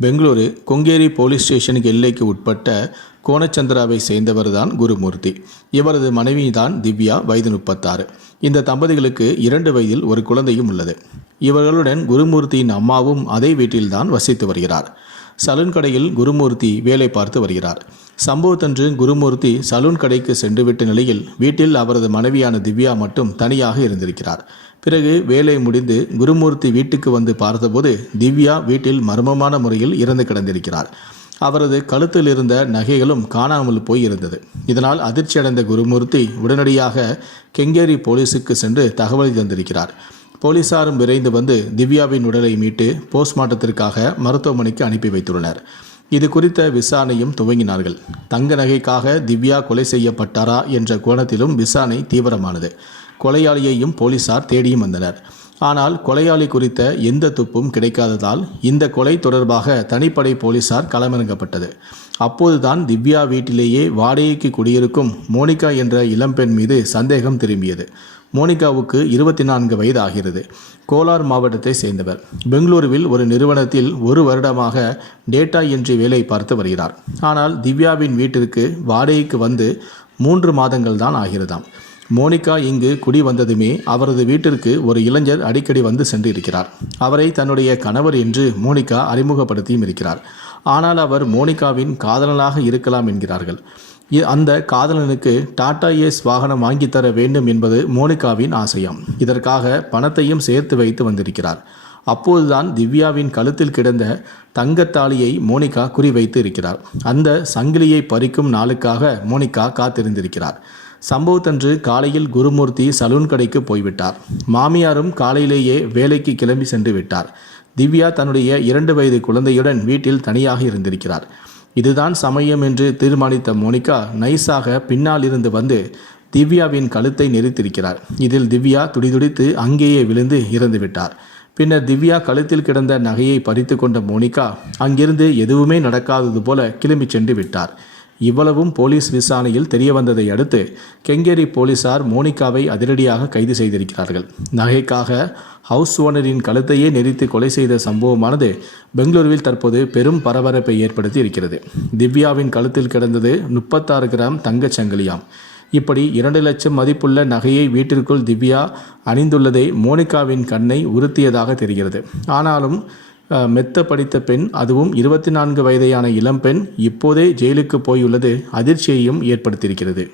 Bengaluru கொங்கேரி police ஸ்டேஷனுக்கு எல்லைக்கு உட்பட்ட கோணச்சந்திராவை சேர்ந்தவர் தான் குருமூர்த்தி. இவரது மனைவி தான் திவ்யா வயது முப்பத்தாறு. இந்த தம்பதிகளுக்கு இரண்டு வயதில் ஒரு குழந்தையும் உள்ளது. இவர்களுடன் குருமூர்த்தியின் அம்மாவும் அதே வீட்டில்தான் வசித்து வருகிறார். சலூன் கடையில் குருமூர்த்தி வேலை பார்த்து வருகிறார். சம்பவத்தன்று குருமூர்த்தி சலூன் கடைக்கு சென்றுவிட்ட நிலையில் வீட்டில் அவரது மனைவியான திவ்யா மட்டும் தனியாக இருந்திருக்கிறார். பிறகு வேலை முடிந்து குருமூர்த்தி வீட்டுக்கு வந்து பார்த்தபோது திவ்யா வீட்டில் மர்மமான முறையில் இறந்து கிடந்திருக்கிறார். அவரது கழுத்தில் இருந்த நகைகளும் காணாமல் போய் இருந்தது இதனால் அதிர்ச்சியடைந்த குருமூர்த்தி உடனடியாக கெங்கேரி போலீஸுக்கு சென்று தகவல் தந்திருக்கிறார். போலீசாரும் விரைந்து வந்து திவ்யாவின் உடலை மீட்டு போஸ்ட்மார்ட்டத்திற்காக மருத்துவமனைக்கு அனுப்பி வைத்துள்ளனர். இது குறித்த விசாரணையும் துவங்கினார்கள். தங்க நகைக்காக திவ்யா கொலை செய்யப்பட்டாரா என்ற கோணத்திலும் விசாரணை தீவிரமானது. கொலையாளியையும் போலீசார் தேடியும் வந்தனர். ஆனால் கொலையாளி குறித்த எந்த துப்பும் கிடைக்காததால் இந்த கொலை தொடர்பாக தனிப்படை போலீசார் களமிறங்கப்பட்டது. அப்போதுதான் திவ்யா வீட்டிலேயே வாடகைக்கு குடியிருக்கும் மோனிகா என்ற இளம்பெண் மீது சந்தேகம் திரும்பியது. மோனிகாவுக்கு இருபத்தி நான்கு வயது ஆகிறது கோலார் மாவட்டத்தை சேர்ந்தவர். பெங்களூருவில் ஒரு நிறுவனத்தில் ஒரு வருடமாக டேட்டா என்ட்ரி வேலை பார்த்து வருகிறார். ஆனால் திவ்யாவின் வீட்டிற்கு வாடகைக்கு வந்து மூன்று மாதங்கள் தான் ஆகிறதாம். மோனிகா இங்கு குடி வந்ததுமே அவரது வீட்டிற்கு ஒரு இளைஞர் அடிக்கடி வந்து சென்று இருக்கிறார் அவரை தன்னுடைய கணவர் என்று மோனிகா அறிமுகப்படுத்தியும் இருக்கிறார். ஆனால் அவர் மோனிகாவின் காதலனாக இருக்கலாம் என்கிறார்கள். இ- அந்த காதலனுக்கு டாடா ஏஸ் வாகனம் வாங்கி தர வேண்டும் என்பது மோனிகாவின் ஆசையாம். இதற்காக பணத்தையும் சேர்த்து வைத்து வந்திருக்கிறார். அப்போதுதான் திவ்யாவின் கழுத்தில் கிடந்த தங்கத்தாலியை மோனிகா குறிவைத்து இருக்கிறார். அந்த சங்கிலியை பறிக்கும் நாளுக்காக மோனிகா காத்திருந்திருக்கிறார். சம்பவத்தன்று காலையில் குருமூர்த்தி சலூன் கடைக்கு போய்விட்டார். மாமியாரும் காலையிலேயே வேலைக்கு கிளம்பி சென்று விட்டார். திவ்யா தன்னுடைய இரண்டு வயது குழந்தையுடன் வீட்டில் தனியாக இருந்திருக்கிறார். இதுதான் சமயம் என்று தீர்மானித்த மோனிகா நைஸாக பின்னால் இருந்து வந்து திவ்யாவின் கழுத்தை நெரித்திருக்கிறார். இதில் திவ்யா துடிதுடித்து அங்கேயே விழுந்து இறந்துவிட்டார். பின்னர் திவ்யா கழுத்தில் கிடந்த நகையை பறித்து கொண்ட மோனிகா அங்கிருந்து எதுவுமே நடக்காதது போல கிளம்பி சென்று விட்டார். இவ்வளவும் போலீஸ் விசாரணையில் தெரிய வந்ததை அடுத்து கெங்கேரி போலீசார் மோனிகாவை அதிரடியாக கைது செய்திருக்கிறார்கள். நகைக்காக ஹவுஸ் ஓனரின் கழுத்தையே நெரித்து கொலை செய்த சம்பவமானது பெங்களூருவில் தற்போது பெரும் பரபரப்பை ஏற்படுத்தி இருக்கிறது திவ்யாவின் கழுத்தில் கிடந்தது முப்பத்தாறு கிராம் தங்கச் சங்கிலியாம். இப்படி இரண்டு லட்சம் மதிப்புள்ள நகையை வீட்டிற்குள் திவ்யா அணிந்துள்ளதை மோனிகாவின் கண்ணை உறுத்தியதாக தெரிகிறது. ஆனாலும் மெத்த படித்த பெண் அதுவும் இருபத்தி நான்கு வயதையான இளம்பெண் இப்போதே ஜெயிலுக்கு போயுள்ளது அதிர்ச்சியையும் ஏற்படுத்தியிருக்கிறது.